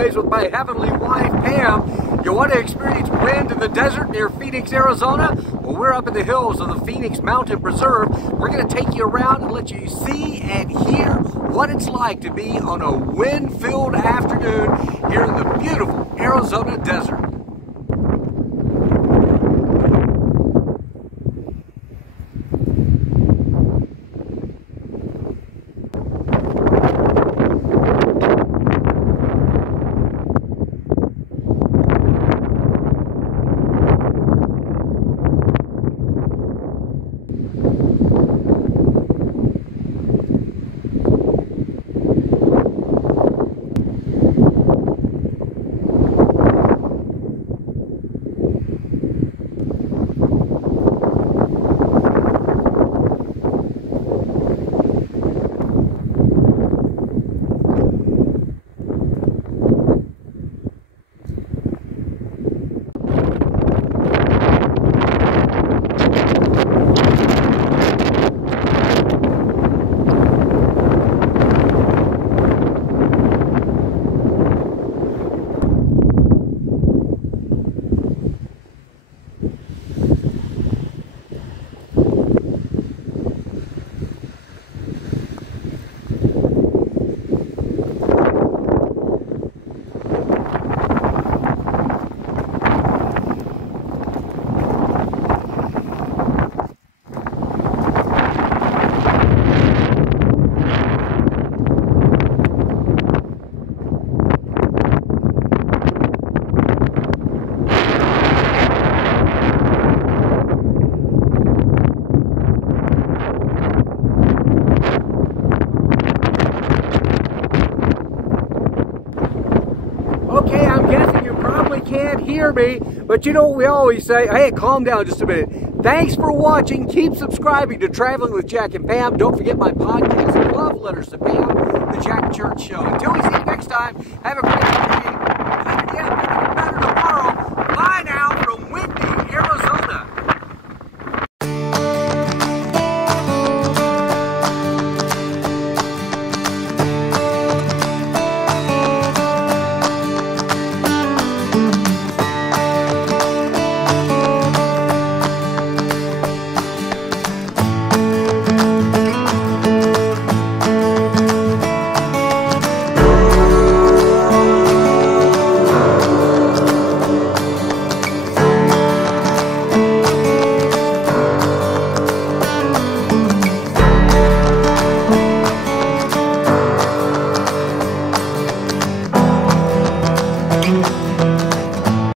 always, with my heavenly wife, Pam. You want to experience wind in the desert near Phoenix, Arizona? Well, we're up in the hills of the Phoenix Mountain Preserve. We're going to take you around and let you see and hear what it's like to be on a wind-filled afternoon here in the beautiful Arizona desert. Okay, I'm guessing you probably can't hear me, but you know what we always say? Hey, calm down just a minute. Thanks for watching. Keep subscribing to Traveling with Jack and Pam. Don't forget my podcast, Love Letters to Pam, The Jack Church Show. Until we see you next time, have a great day.